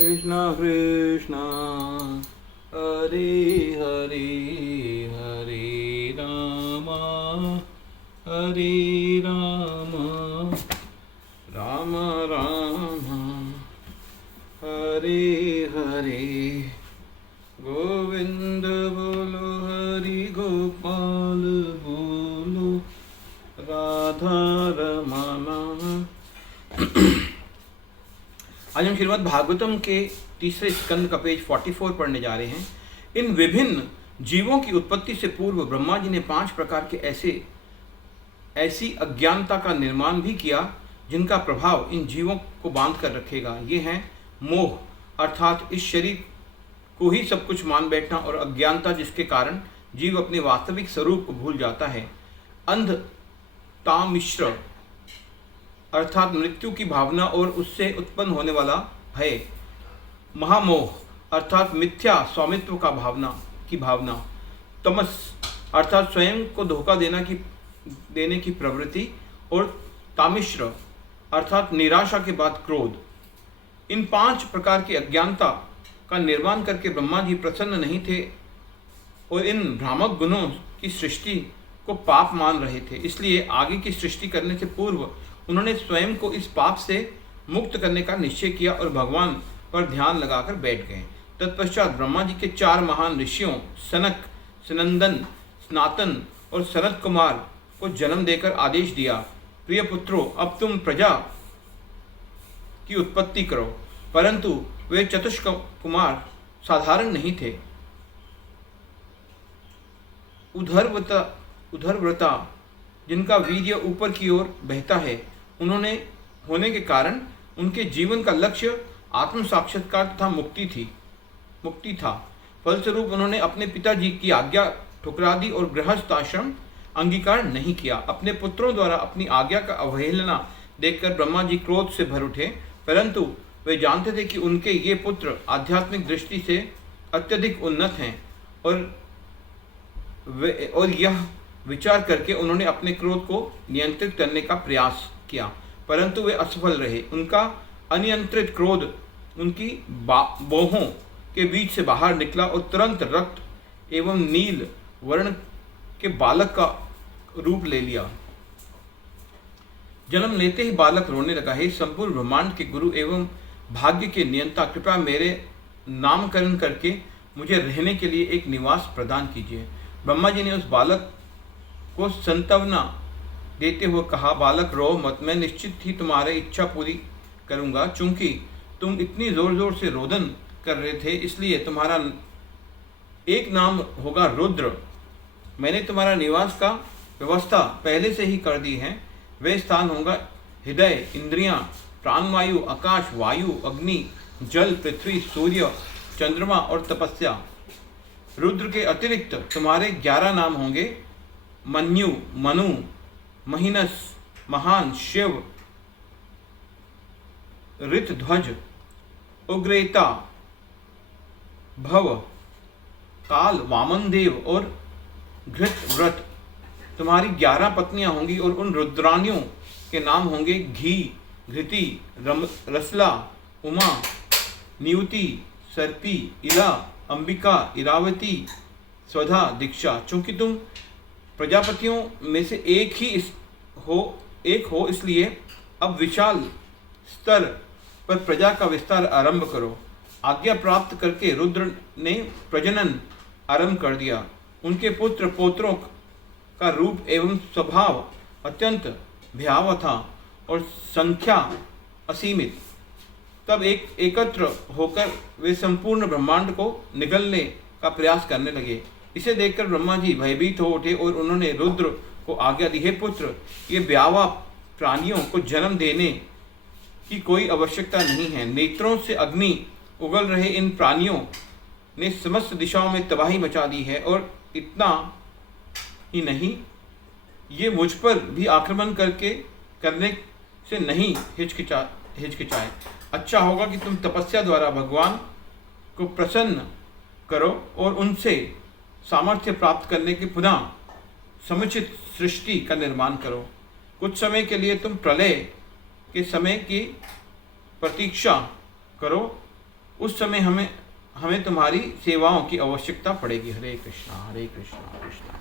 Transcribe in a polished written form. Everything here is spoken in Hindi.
कृष्ण कृष्ण हरे हरे हरे राम हरे राम राम राम हरे हरे गोविंद बोलो हरि गोपाल बोलो राधा रमण। आज हम श्रीमद् भागवतम के तीसरे स्कंद का पेज 44 पढ़ने जा रहे हैं। इन विभिन्न जीवों की उत्पत्ति से पूर्व ब्रह्मा जी ने 5 प्रकार के ऐसी अज्ञानता का निर्माण भी किया जिनका प्रभाव इन जीवों को बांध कर रखेगा। ये हैं मोह, अर्थात इस शरीर को ही सब कुछ मान बैठना, और अज्ञानता जिसके कारण जीव अपने वास्तविक स्वरूप को भूल जाता है। अंधतामिश्र अर्थात मृत्यु की भावना और उससे उत्पन्न होने वाला भय। महामोह अर्थात मिथ्या स्वामित्व की भावना। तमस अर्थात स्वयं को धोखा देने की प्रवृत्ति, और तामिश्र अर्थात निराशा के बाद क्रोध। इन 5 प्रकार की अज्ञानता का निर्माण करके ब्रह्मा जी प्रसन्न नहीं थे और इन भ्रामक गुणों की सृष्टि को पाप मान रहे थे। इसलिए आगे की सृष्टि करने से पूर्व उन्होंने स्वयं को इस पाप से मुक्त करने का निश्चय किया और भगवान पर ध्यान लगाकर बैठ गए। तत्पश्चात ब्रह्मा जी के 4 महान ऋषियों सनक, सनंदन, सनातन और सनत कुमार को जन्म देकर आदेश दिया, प्रिय पुत्रों, अब तुम प्रजा की उत्पत्ति करो। परंतु वे चतुष्क कुमार साधारण नहीं थे। उधरव्रता जिनका वीर्य ऊपर की ओर बहता है, उन्होंने होने के कारण उनके जीवन का लक्ष्य आत्म साक्षात्कार तथा मुक्ति था। फलस्वरूप उन्होंने अपने पिताजी की आज्ञा ठुकरा दी और गृहस्थ आश्रम अंगीकार नहीं किया। अपने पुत्रों द्वारा अपनी आज्ञा का अवहेलना देखकर ब्रह्मा जी क्रोध से भर उठे, परंतु वे जानते थे कि उनके ये पुत्र आध्यात्मिक दृष्टि से अत्यधिक उन्नत हैं, और यह विचार करके उन्होंने अपने क्रोध को नियंत्रित करने का प्रयास किया, परंतु वे असफल रहे। उनका अनियंत्रित क्रोध उनकी बाहों के बीच से बाहर निकला और तुरंत रक्त एवं नील वर्ण के बालक का रूप ले लिया। जन्म लेते ही बालक रोने लगा, हे संपूर्ण ब्रह्मांड के गुरु एवं भाग्य के नियंता, कृपया मेरे नामकरण करके मुझे रहने के लिए एक निवास प्रदान कीजिए। ब्रह्मा जी ने उस बालक को संतवना देते हुए कहा, बालक रो मत, मैं निश्चित ही तुम्हारी इच्छा पूरी करूंगा। चूंकि तुम इतनी जोर जोर से रोदन कर रहे थे, इसलिए तुम्हारा एक नाम होगा रुद्र। मैंने तुम्हारा निवास का व्यवस्था पहले से ही कर दी है। वे स्थान होगा हृदय, इंद्रियां, प्राणवायु, आकाश, वायु, अग्नि, जल, पृथ्वी, सूर्य, चंद्रमा और तपस्या। रुद्र के अतिरिक्त तुम्हारे 11 नाम होंगे, मन्यु, मनु, महिनस, महान, शिव, ऋतध्वज, उग्रेता, भव, काल, वामनदेव और घृतव्रत। तुम्हारी 11 पत्नियां होंगी और उन रुद्रानियों के नाम होंगे घी, घृति, रसला, उमा, नियुति, सर्पी, इला, अंबिका, इरावती, स्वधा, दीक्षा। चूंकि तुम प्रजापतियों में से एक हो, इसलिए अब विशाल स्तर पर प्रजा का विस्तार आरंभ करो। आज्ञा प्राप्त करके रुद्र ने प्रजनन आरंभ कर दिया। उनके पुत्र पौत्रों का रूप एवं स्वभाव अत्यंत भयावह था और संख्या असीमित। तब एकत्र होकर वे संपूर्ण ब्रह्मांड को निगलने का प्रयास करने लगे। इसे देखकर ब्रह्मा जी भयभीत हो उठे और उन्होंने रुद्र को आज्ञा दी, हे पुत्र, ये ब्यावा प्राणियों को जन्म देने की कोई आवश्यकता नहीं है। नेत्रों से अग्नि उगल रहे इन प्राणियों ने समस्त दिशाओं में तबाही मचा दी है, और इतना ही नहीं, ये मुझ पर भी आक्रमण करने से नहीं हिचकिचाए। अच्छा होगा कि तुम तपस्या द्वारा भगवान को प्रसन्न करो और उनसे सामर्थ्य प्राप्त करने की पुनः समुचित सृष्टि का निर्माण करो। कुछ समय के लिए तुम प्रलय के समय की प्रतीक्षा करो उस समय हमें तुम्हारी सेवाओं की आवश्यकता पड़ेगी। हरे कृष्णा कृष्णा।